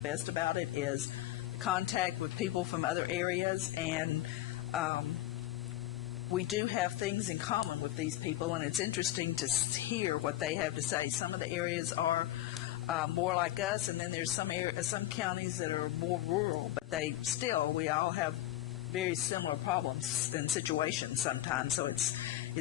best about it is contact with people from other areas, and we do have things in common with these people, and it's interesting to hear what they have to say. Some of the areas are more like us, and then there's some counties that are more rural, but we all have very similar problems and situations sometimes, so it's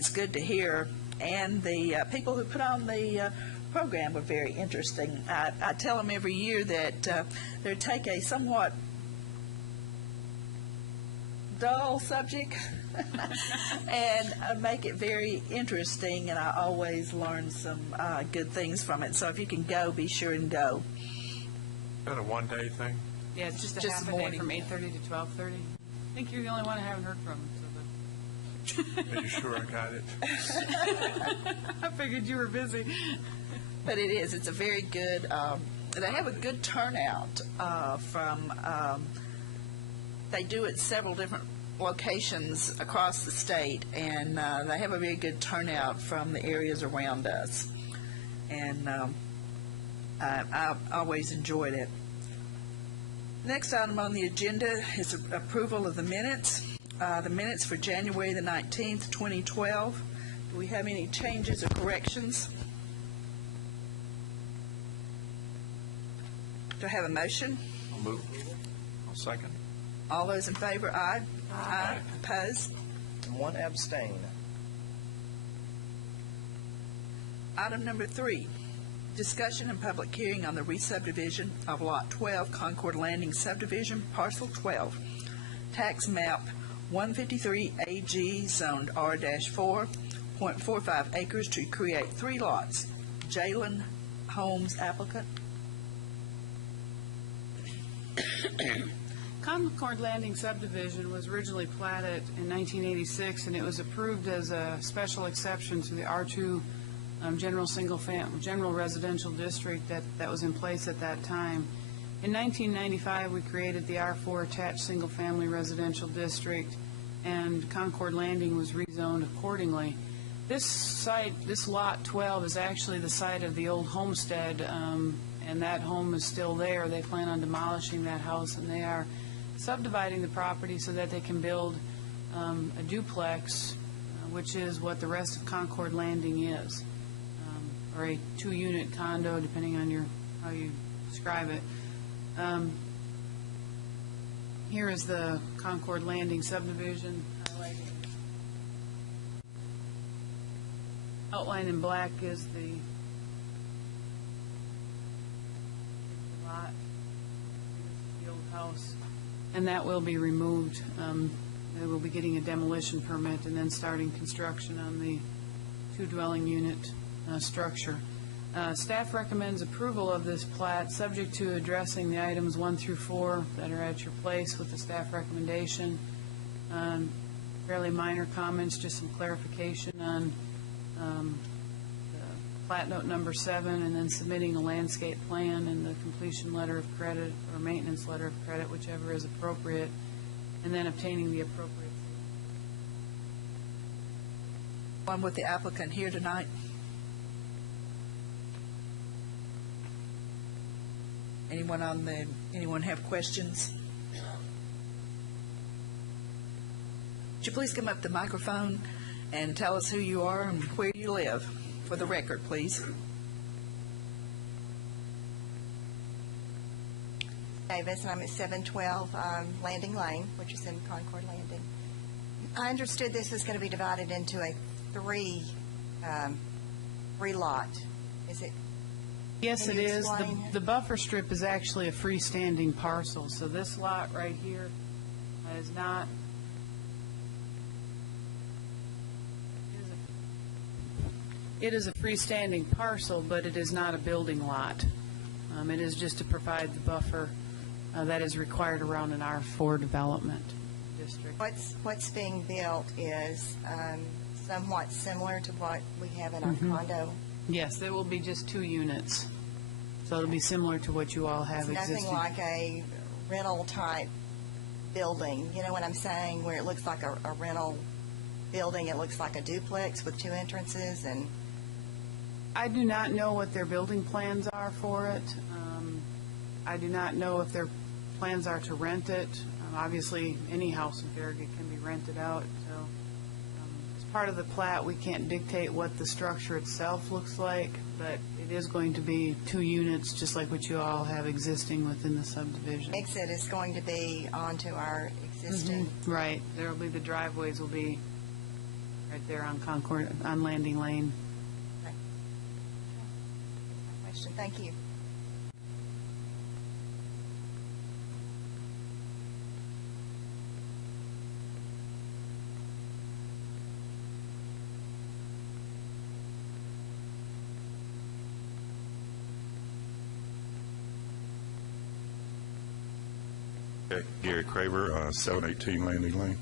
good to hear. And the people who put on the program were very interesting. I tell them every year that they take a somewhat dull subject and make it very interesting, and I always learn some good things from it. So if you can go, be sure and go. Is that a one-day thing? Yeah, it's just half a day from 8:30 to 12:30. I think you're the only one I haven't heard from. Are you sure I got it? I figured you were busy. But it's a very good, they have a good turnout they do it several different locations across the state, and they have a very good turnout from the areas around us. And I always enjoyed it. Next item on the agenda is approval of the minutes. The minutes for January the 19th, 2012. Do we have any changes or corrections? Do I have a motion? I'll move. I'll second. All those in favor, aye. Aye. Opposed? And one abstain. Item number 3, discussion and public hearing on the re-subdivision of Lot 12, Concord Landing Subdivision, Parcel 12, Tax Map 153 AG, zoned R-4.45 acres to create 3 lots. Jalen Holmes, applicant. Concord Landing subdivision was originally platted in 1986, and it was approved as a special exception to the R2 general residential district that was in place at that time. In 1995, we created the R4 attached single-family residential district, and Concord Landing was rezoned accordingly. This site, this lot 12, is actually the site of the old homestead, and that home is still there. They plan on demolishing that house, and they are subdividing the property so that they can build a duplex, which is what the rest of Concord Landing is, or a 2-unit condo, depending on how you describe it. Here is the Concord Landing subdivision. Outlined in black is the lot, the old house, and that will be removed. They will be getting a demolition permit and then starting construction on the 2-dwelling unit structure. Staff recommends approval of this plat, subject to addressing the items 1 through 4 that are at your place with the staff recommendation. Fairly minor comments, just some clarification on the plat note number 7, and then submitting a landscape plan and the completion letter of credit or maintenance letter of credit, whichever is appropriate, and then obtaining the appropriate. One with the applicant here tonight. Anyone have questions? Would you please come up to the microphone and tell us who you are and where you live, for the record, please. Davis, and I'm at 712 Landing Lane, which is in Concord Landing. I understood this was going to be divided into a three lot. Is it? Yes, it is. The buffer strip is actually a freestanding parcel, so this lot right here is not. It is a freestanding parcel, but it is not a building lot. It is just to provide the buffer that is required around an R4 development district. What's being built is somewhat similar to what we have in our condo. Yes, there will be just 2 units, so it'll be similar to what you all have It's existing. nothing like a rental type building. You know what I'm saying? Where it looks like a rental building, it looks like a duplex with 2 entrances and. I do not know what their building plans are for it. I do not know if their plans are to rent it. Obviously, any house in Farragut can be rented out, so as part of the plat, we can't dictate what the structure itself looks like, but it is going to be 2 units, just like what you all have existing within the subdivision. Exit is going to be onto our existing. Right, there will be, the driveways will be right there on Concord, on Landing Lane. Okay. Question, thank you. Okay, Gary Craver, 718 Landing Lane.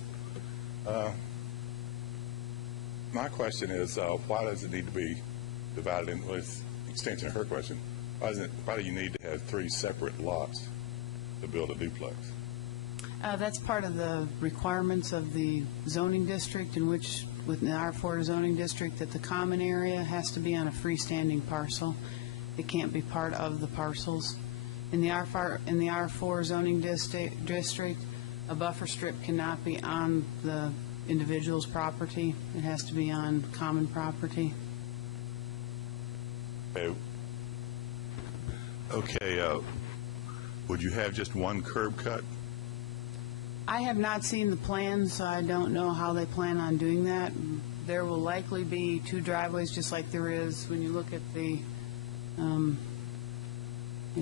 My question is, why does it need to be divided in, well, it's extension of her question, why do you need to have 3 separate lots to build a duplex? That's part of the requirements of the zoning district, in which, within the R4 zoning district, that the common area has to be on a freestanding parcel. It can't be part of the parcels. In the R4 zoning district, a buffer strip cannot be on the individual's property. It has to be on common property. Okay, would you have just one curb cut? I have not seen the plans, so I don't know how they plan on doing that. There will likely be 2 driveways, just like there is when you look at the,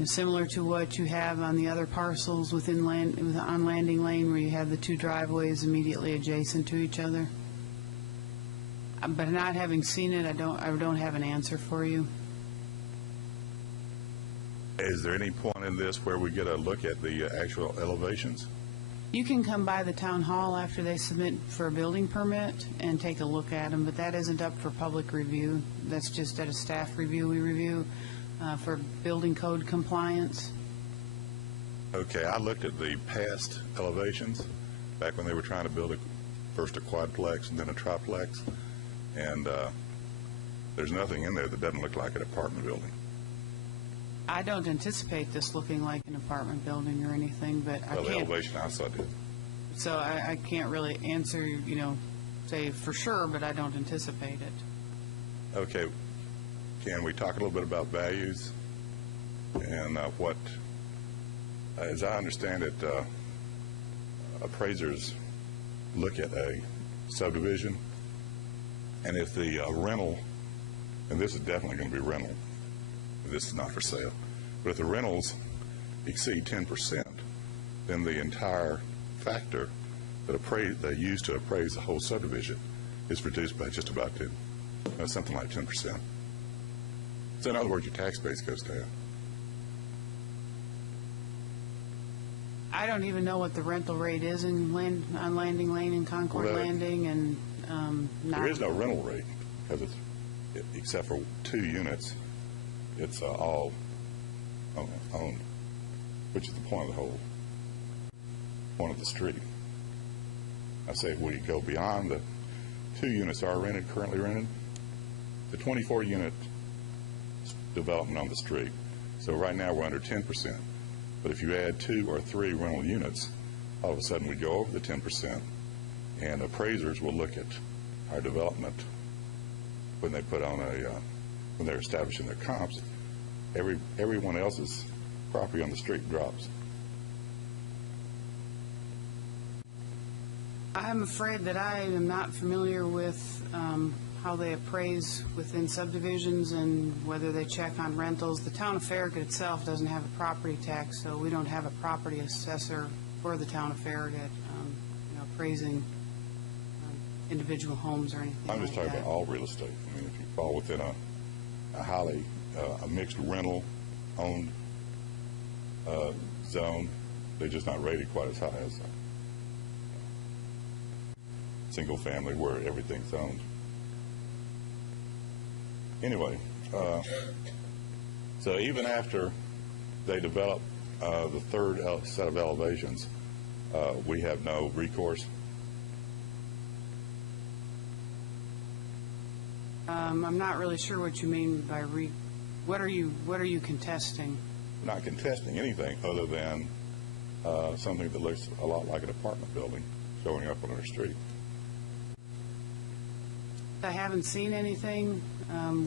similar to what you have on the other parcels on Landing Lane, where you have the 2 driveways immediately adjacent to each other. But not having seen it, I don't have an answer for you. Is there any point in this where we get a look at the actual elevations? You can come by the town hall after they submit for a building permit and take a look at them, but that isn't up for public review. That's just at a staff review we review for building code compliance. Okay, I looked at the past elevations back when they were trying to build first a quadplex and then a triplex, and there's nothing in there that doesn't look like an apartment building. I don't anticipate this looking like an apartment building or anything, but I Well, the can't. elevation I saw did. So I can't really answer, say for sure, but I don't anticipate it. Okay, can we talk a little bit about values and what, as I understand it, appraisers look at a subdivision, and if the rental, and this is definitely going to be rental, this is not for sale, but if the rentals exceed 10%, then the entire factor that they use to appraise the whole subdivision is reduced by just about something like 10%. So in other words, your tax base goes down. I don't even know what the rental rate is on Landing Lane and Concord Well, Landing, and There is no rental rate because except for 2 units, it's all owned, which is the point of the whole point of the street. I say if we go beyond the 2 units are currently rented, the 24-unit development on the street. So right now we're under 10%. But if you add 2 or 3 rental units, all of a sudden we go over the 10%, and appraisers will look at our development when they put on when they're establishing their comps. Everyone else's property on the street drops. I'm afraid that I am not familiar with how they appraise within subdivisions and whether they check on rentals. The town of Farragut itself doesn't have a property tax, so we don't have a property assessor for the town of Farragut appraising individual homes or anything I'm just like talking that. about all real estate. I mean, if you fall within a highly a mixed rental owned zone, they're just not rated quite as high as single family where everything's owned. Anyway, so even after they develop the third set of elevations, we have no recourse. I'm not really sure what you mean by what are you contesting? not contesting anything other than something that looks a lot like an apartment building showing up on our street. I haven't seen anything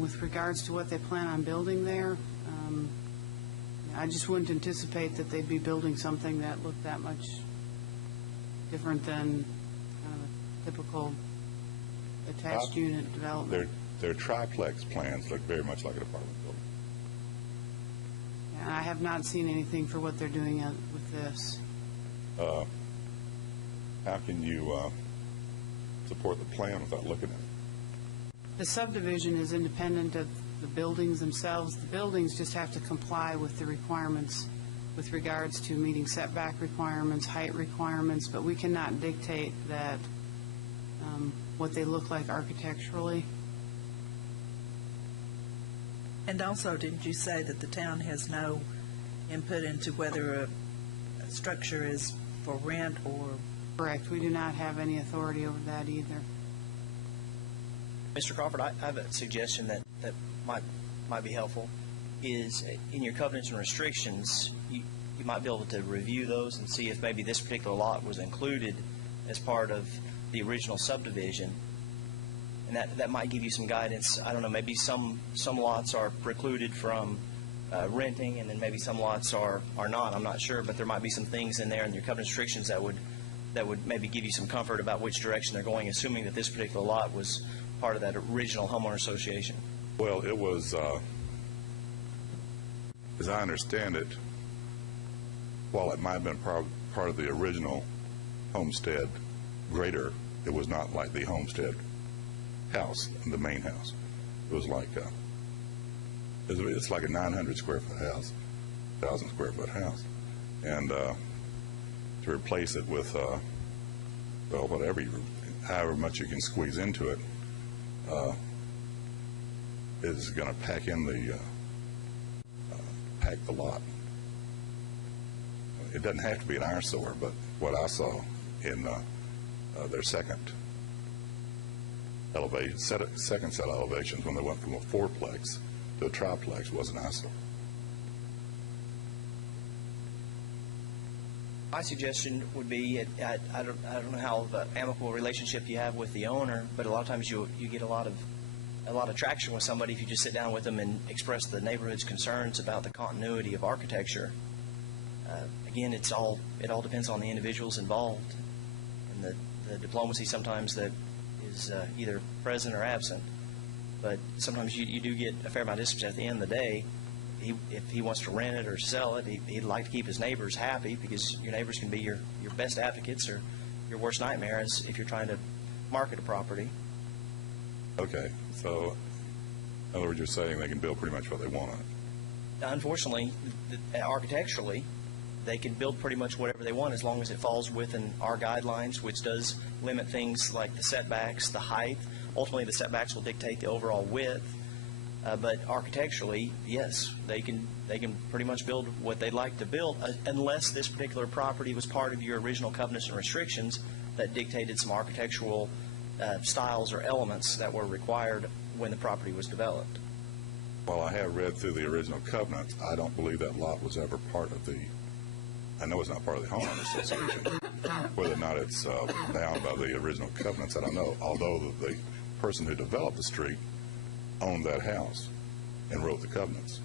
with regards to what they plan on building there. I just wouldn't anticipate that they'd be building something that looked that much different than kind of a typical attached unit development. Their triplex plans look very much like an apartment building. And I have not seen anything for what they're doing with this. How can you support the plan without looking at it? The subdivision is independent of the buildings themselves. The buildings just have to comply with the requirements with regards to meeting setback requirements, height requirements, but we cannot dictate that what they look like architecturally. And also, didn't you say that the town has no input into whether a structure is for rent or? Correct. We do not have any authority over that either. Mr. Crawford, I have a suggestion that might be helpful, is in your covenants and restrictions, you might be able to review those and see if maybe this particular lot was included as part of the original subdivision, and that might give you some guidance. I don't know, maybe some lots are precluded from renting, and then maybe some lots are not. I'm not sure, but there might be some things in there in your covenant restrictions that would maybe give you some comfort about which direction they're going, assuming that this particular lot was part of that original homeowner association. Well, it was, as I understand it, while it might have been part of the original homestead grader, it was not like the homestead house, the main house. It was like it's like a 900 square foot house, 1,000 square foot house, and to replace it with well, whatever, however much you can squeeze into it, is going to pack in pack the lot. It doesn't have to be an eyesore, but what I saw in their second set of elevations when they went from a fourplex to a triplex was an eyesore. My suggestion would be, I don't know how amicable relationship you have with the owner, but a lot of times you get a lot of traction with somebody if you just sit down with them and express the neighborhood's concerns about the continuity of architecture. Again, it all depends on the individuals involved and the diplomacy sometimes that is either present or absent. But sometimes you do get a fair amount of distance. At the end of the day, if he wants to rent it or sell it, he'd like to keep his neighbors happy, because your neighbors can be your best advocates or your worst nightmare if you're trying to market a property. Okay, so in other words, you're saying they can build pretty much what they want on it. Unfortunately, architecturally, they can build pretty much whatever they want as long as it falls within our guidelines, which does limit things like the setbacks, the height. Ultimately, the setbacks will dictate the overall width. But architecturally, yes, they can pretty much build what they'd like to build, unless this particular property was part of your original covenants and restrictions that dictated some architectural styles or elements that were required when the property was developed. While I have read through the original covenants, I don't believe that lot was ever part of the, I know it's not part of the homeowner association. Whether or not it's bound by the original covenants, I don't know, although the person who developed the street owned that house and wrote the covenants.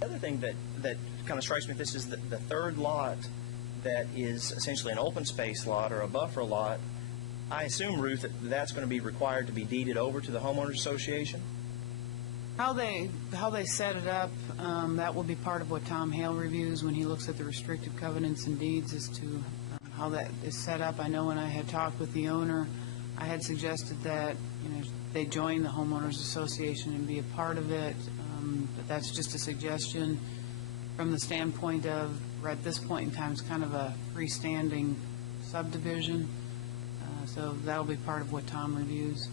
The other thing that kind of strikes me, this is the third lot that is essentially an open space lot or a buffer lot. I assume, Ruth, that's going to be required to be deeded over to the homeowners association? How they set it up, that will be part of what Tom Hale reviews when he looks at the restrictive covenants and deeds as to how that is set up. I know when I had talked with the owner, I had suggested that they join the homeowners association and be a part of it, but that's just a suggestion from the standpoint of, at this point in time, it's kind of a freestanding subdivision, so that'll be part of what Tom reviews.